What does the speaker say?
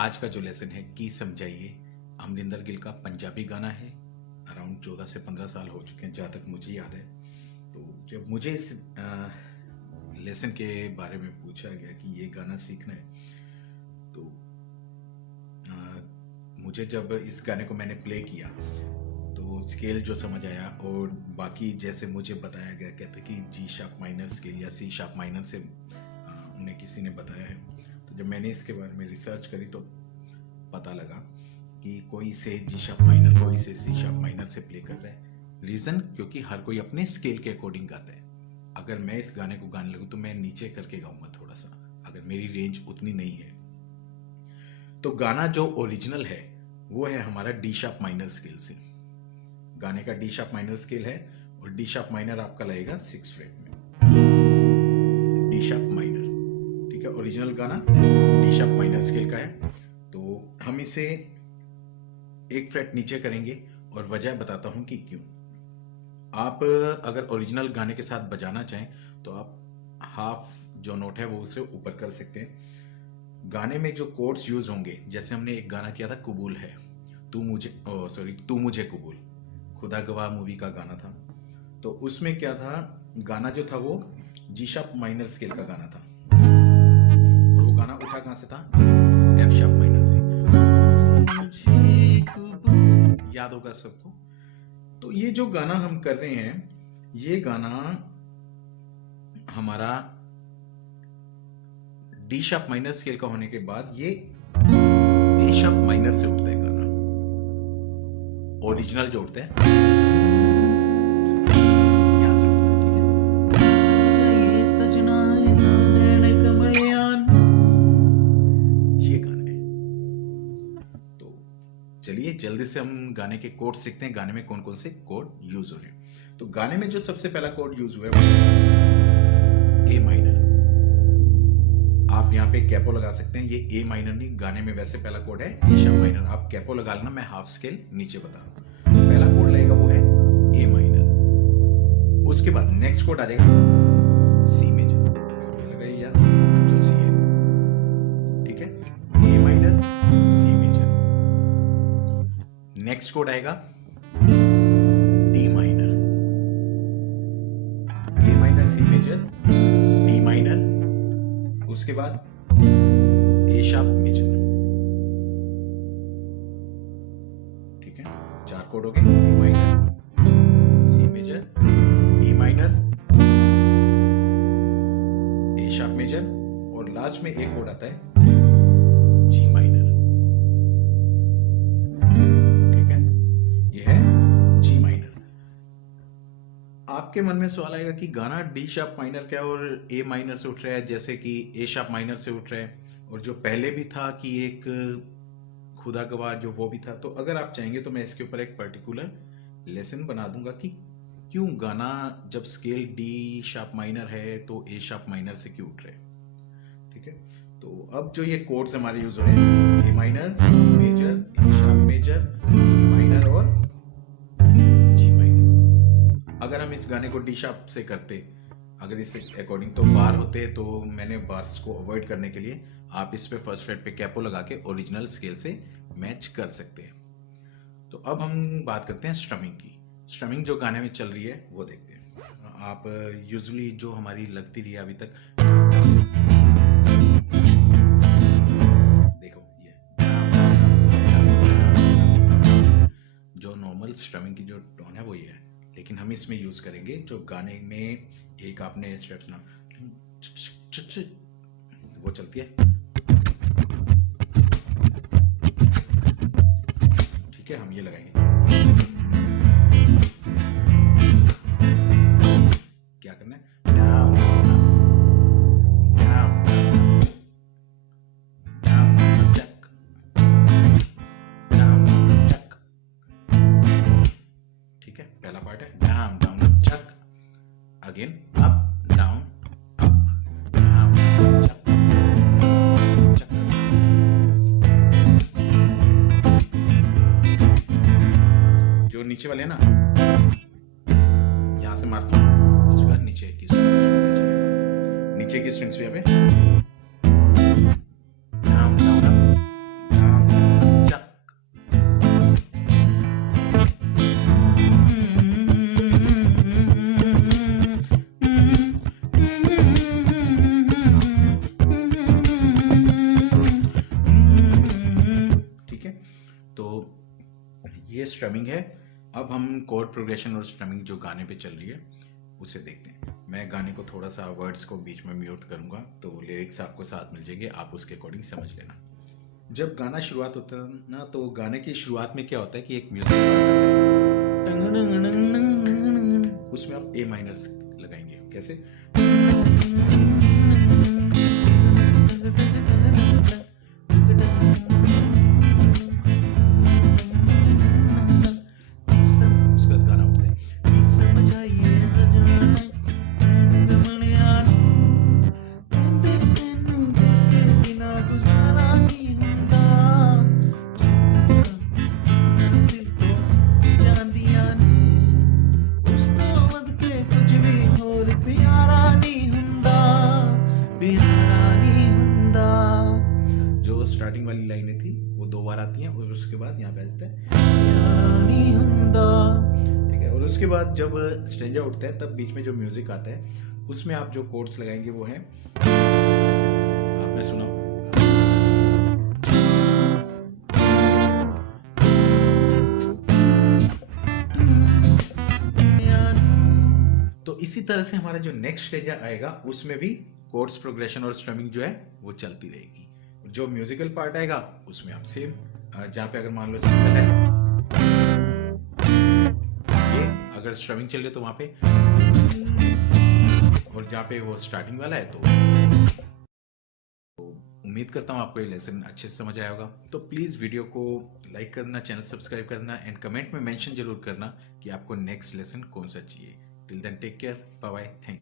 आज का जो लेसन है की समझाइए अमरिंदर गिल का पंजाबी गाना है। अराउंड 14 से 15 साल हो चुके हैं जहाँ तक मुझे याद है। तो जब मुझे इस लेसन के बारे में पूछा गया कि ये गाना सीखना है, तो मुझे जब इस गाने को मैंने प्ले किया तो स्केल जो समझ आया, और बाकी जैसे मुझे बताया गया, कहते कि जी शार्प माइनर स्केल या सी शार्प माइनर से उन्हें किसी ने बताया है। तो जब मैंने इसके बारे में रिसर्च करी तो पता लगा कि कोई से जी शार्प माइनर, कोई से सी शार्प माइनर से प्ले कर रहा है। रीज़न क्योंकि हर कोई अपने स्केल के अकॉर्डिंग गाता है। अगर मैं इस गाने को गाने लगूँ तो मैं नीचे करके गाऊंगा थोड़ा सा, अगर मेरी रेंज उतनी नहीं है। तो गाना जो ओरिजिनल है वो है हमारा डी शार्प माइनर स्केल से। गाने का डी शार्प माइनर स्केल है और डी शार्प माइनर आपका लगेगा 6 फ्रेट में। डी शार्प माइनर, ठीक है। ओरिजिनल गाना डी शार्प माइनर स्केल का है। तो हम इसे 1 फ्रेट नीचे करेंगे और वजह बताता हूं कि क्यों। आप अगर ओरिजिनल गाने के साथ बजाना चाहें तो आप हाफ जो नोट है वो उसे ऊपर कर सकते हैं। गाने में जो कोड्स यूज होंगे, जैसे हमने एक गाना किया था कबूल है, तू मुझे कबूल, खुदा गवाह मूवी का गाना था। तो उसमें क्या था, गाना जो था वो जी शार्प माइनर स्केल का गाना था और वो गाना उठा कहां से था, एफ शार्प माइनर से। याद होगा सबको। तो ये जो गाना हम कर रहे हैं, ये गाना हमारा डी शार्प माइनर स्केल का होने के बाद ये ए शार्प माइनर से उठता है गाना, ओरिजिनल जो उठता है यहां से उठता है, ठीक है। ये गाना है। तो चलिए जल्दी से हम गाने के कोड सीखते हैं, गाने में कौन कौन से कोड यूज हो रहे हैं। तो गाने में जो सबसे पहला कोड यूज हुआ है ए माइनर। आप यहाँ पे कैपो लगा सकते हैं, ये ए माइनर नहीं, गाने में वैसे पहला कोड है ए शार्प माइनर। आप कैपो लगा लेना, मैं हाफ स्केल नीचे बता रहा हूं। तो पहला कोड लगेगा वो है ए माइनर। उसके बाद नेक्स्ट कोड आ जाएगा सी मेजर, लगाइए यार जो सी है, ठीक है। A minor C major. Next कोड आएगा D minor, A minor C major D minor. उसके बाद ए शार्प मेजर, ठीक है। 4 कोड हो गए, A minor C major D minor A sharp major, और लास्ट में एक कोड आता है जी माइनर, ठीक है। ये है जी माइनर। आपके मन में सवाल आएगा कि गाना डी शार्प माइनर क्या और ए माइनर से उठ रहा है, जैसे कि ए शार्प माइनर से उठ रहा है, और जो पहले भी था कि एक खुदा गवाह जो वो भी था। तो अगर आप चाहेंगे तो मैं इसके ऊपर एक पर्टिकुलर लेसन बना दूंगा कि क्यों गाना जब स्केल डी शार्प माइनर है तो ए शार्प माइनर से क्यों उठ रहा है, ठीक है। तो अब जो ये कोड्स हमारे यूज हो रहे हैं, A minor C major A sharp major D minor और जी माइनर। अगर हम इस गाने को डी शार्प से करते, अगर इससे अकॉर्डिंग तो बार होते, तो मैंने बार्स को अवॉइड करने के लिए आप इस पे फर्स्ट फ्रेट पे कैपो लगा के ओरिजिनल स्केल से मैच कर सकते हैं। तो अब हम बात करते हैं स्ट्रमिंग की। स्ट्रमिंग जो गाने में चल रही है वो देखते हैं। आप यूजुअली जो हमारी लगती रही है अभी तक, देखो ये जो नॉर्मल स्ट्रमिंग की जो टोन है वो ये है, लेकिन हम इसमें यूज करेंगे जो गाने में एक आपने स्टेप सुना, वो चलती है, ठीक है। हम ये लगाएंगे, क्या करना है, down down down chuck down chuck, ठीक है। पहला पार्ट है डाउन डाउन चक, again up down up down chuck chuck. जो नीचे वाले हैं ना, यहां से मारता हूं, उसके बाद नीचे की स्ट्रिंग्स भी यहाँ पे डाउन डाउन अप स्ट्रमिंग है। अब हम कोड प्रोग्रेशन और स्ट्रमिंग जो गाने पे चल रही है उसे देखते हैं। मैं गाने को थोड़ा सा वर्ड्स को बीच में म्यूट करूंगा तो लिरिक्स आपको साथ मिल जाएंगे, आप उसके अकॉर्डिंग समझ लेना। जब गाना शुरुआत होता है ना तो गाने की शुरुआत में क्या होता है कि एक म्यूजिक उसमें आप ए माइनर लगाएंगे। कैसे? उसके बाद गाना उठता है, स्टार्टिंग वाली लाइनें थी वो 2 बार आती हैं और उसके बाद यहाँ पे आ जाता है ठीक है। और उसके बाद जब स्ट्रेंजर उठता है तब बीच में जो म्यूजिक आता है उसमें आप जो कोड्स लगाएंगे वो है, आपने सुना तो इसी तरह से हमारा जो नेक्स्ट स्टेज आएगा उसमें भी कोड्स प्रोग्रेशन और स्ट्रमिंग जो है वो चलती रहेगी। जो म्यूजिकल पार्ट आएगा उसमें आप सेम, जहाँ पे अगर मान लो सिंगल है ये, अगर स्ट्रमिंग चल गया तो वहां पे, और जहाँ पे वो स्टार्टिंग वाला है तो उम्मीद करता हूँ आपको ये लेसन अच्छे से समझ आया होगा। तो प्लीज वीडियो को लाइक करना, चैनल सब्सक्राइब करना एंड कमेंट में मेंशन जरूर करना कि आपको नेक्स्ट लेसन कौन सा चाहिए। Till then take care, bye bye, thank you.